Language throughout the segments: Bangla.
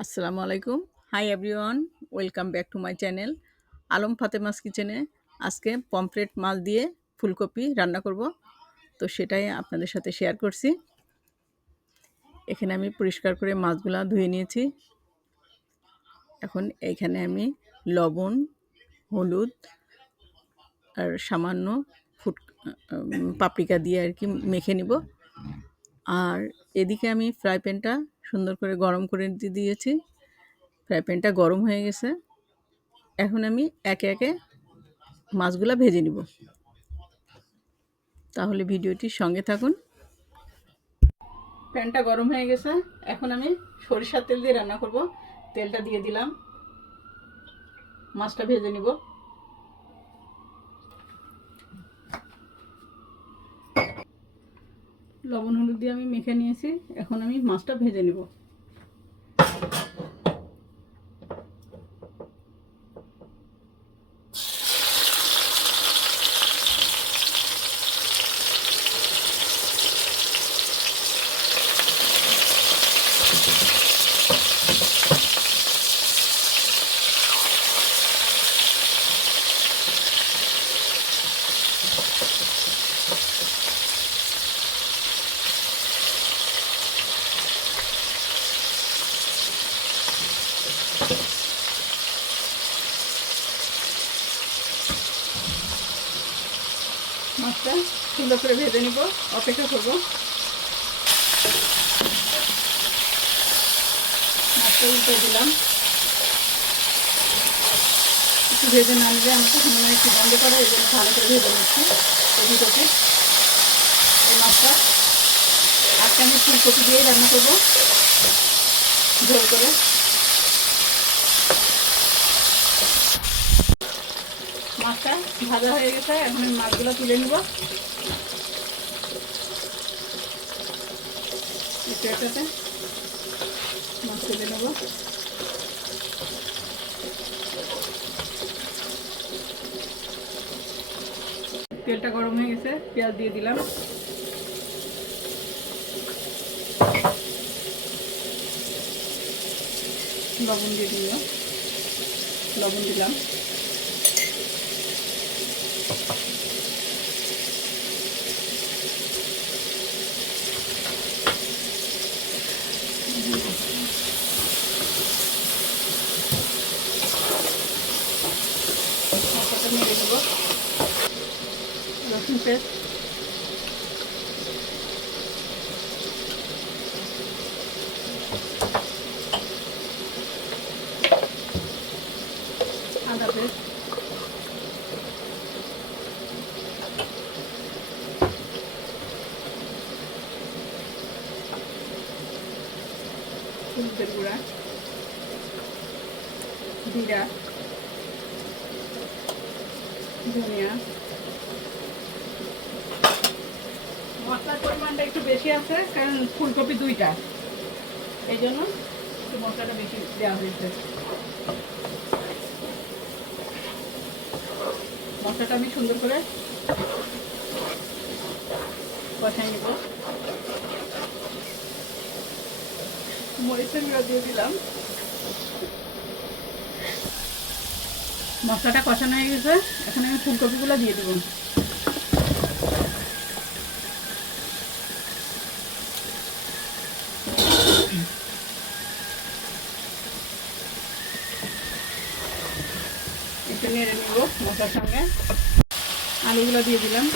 আসসালামু আলাইকুম। Hi everyone, welcome back to my channel Alam Fatema's কিচেনে। আজকে পমফ্রেট মাছ দিয়ে ফুলকপি রান্না করব, তো সেটাই আপনাদের সাথে শেয়ার করছি। এখানে আমি পরিষ্কার করে মাছগুলা ধুয়ে নিয়েছি। এখন এইখানে আমি লবণ, হলুদ আর সামান্য ফুট পাপরিকা দিয়ে আর কি মেখে নিব। আর এদিকে আমি ফ্রাই প্যানটা সুন্দর করে গরম করে দিয়েছি। ফ্রাই প্যানটা গরম হয়ে গেছে। এখন আমি একে একে মাছগুলা ভেজে নিব। তাহলে ভিডিওটির সঙ্গে থাকুন। প্যানটা গরম হয়ে গেছে, এখন আমি সরিষার তেল দিয়ে রান্না করব। তেলটা দিয়ে দিলাম, মাছটা ভেজে নিব। লবণ হলুদ দিয়ে আমি মেখে নিয়েছি, এখন আমি মাছটা ভেজে নিব। মাছটা সুন্দর করে ভেজে নিব, অপেক্ষা করব। মাছটা উল্টে দিলাম। একটু ভেজে না নিলে আমাকে সামনে একটু বন্ধ করে, এই জন্য ভালো করে ভেজে নিচ্ছি এদিকে। এই মাছটা আজকে আমি ফুলকপি দিয়েই রান্না করব, ঝোল করে। মাছটা ভাজা হয়ে গেছে, এখন আমি মাছগুলো তুলে নিব। একটাতে মাছ তুলে নেব। তেলটা গরম হয়ে গেছে, পেঁয়াজ দিয়ে দিলাম। লবণ দিয়ে দিলাম। লবণ দিলাম। মশলাটা নেড়ে দেবো। রসুন পেস্ট, আদা পেস্ট, হলুদের গুঁড়া, জিরা, ধনিয়া। মশলার পরিমাণটা একটু বেশি আছে, কারণ ফুলকপি দুইটা, এই জন্য একটু মশলাটা বেশি দেওয়া হয়েছে। মশলাটা আমি সুন্দর করে কষাই নেব। মরিচের গুঁড়া দিয়ে দিলাম। মশলাটা কষানো হয়ে গেছে, এখন আমি ফুলকপিগুলো দিয়ে দেবো। একটু নেড়ে নিব মশলার সঙ্গে। আলুগুলো দিয়ে দিলাম।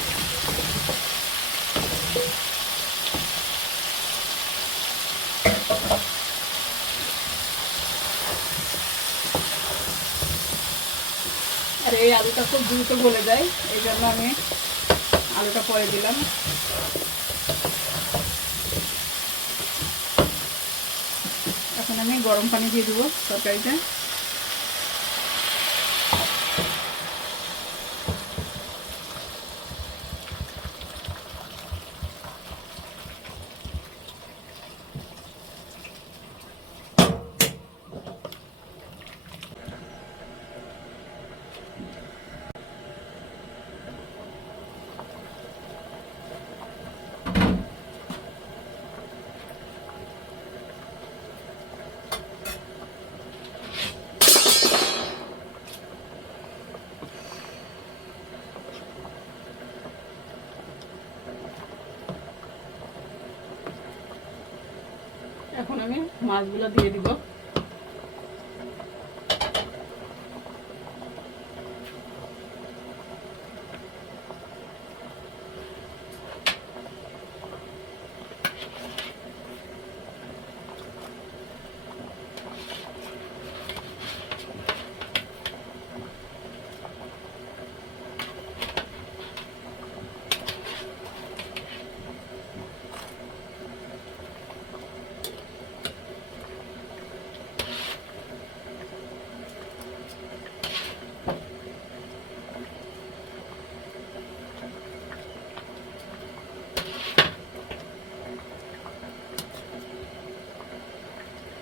আর এই আলুটা খুব দ্রুত গলে যায়, এই জন্য আমি আলুটা পরে দিলাম। এখন আমি গরম পানি দিয়ে দেবো তরকারিতে। মাছগুলো দিয়ে দিব।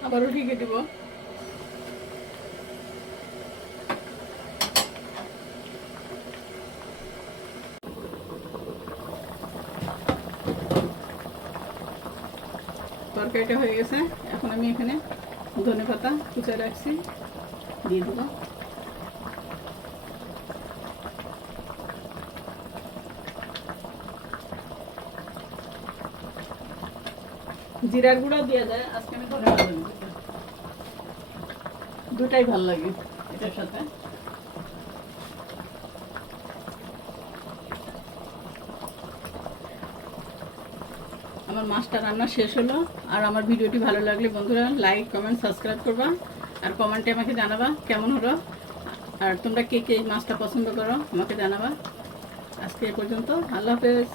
আবারও ঢেকে দিব। তরকারিটা হয়ে গেছে। এখন আমি এখানে ধনেপাতা কুচে রাখছি দিয়ে দেব। জিরার গুঁড়া দিয়ে যায়, আজকে আমি ধনেপাতা দিব। দুটাই ভালো লাগে এটার সাথে। আমার মাছটা রান্না শেষ হলো। আর আমার ভিডিওটি ভালো লাগলে বন্ধুরা লাইক কমেন্ট সাবস্ক্রাইব করবা, আর কমেন্টে আমাকে জানাবা কেমন হলো, আর তোমরা কে কে এই মাছটা পছন্দ করো আমাকে জানাবা। আজকে এ পর্যন্ত, আল্লাহ হাফেজ।